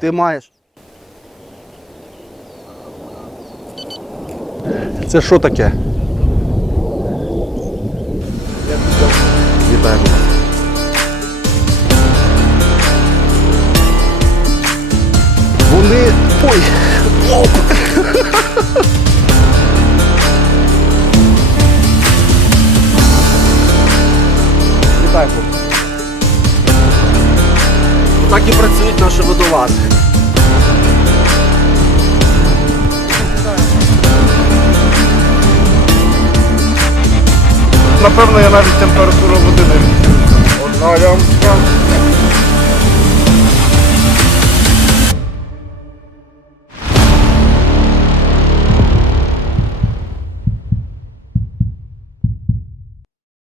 Ти маєш. Це що таке? Вітаємо. Вони. Ой! Оп! Вітаю, хлопці. Так і працюють наші водолази. Напевно, я навіть температуру води не ямка.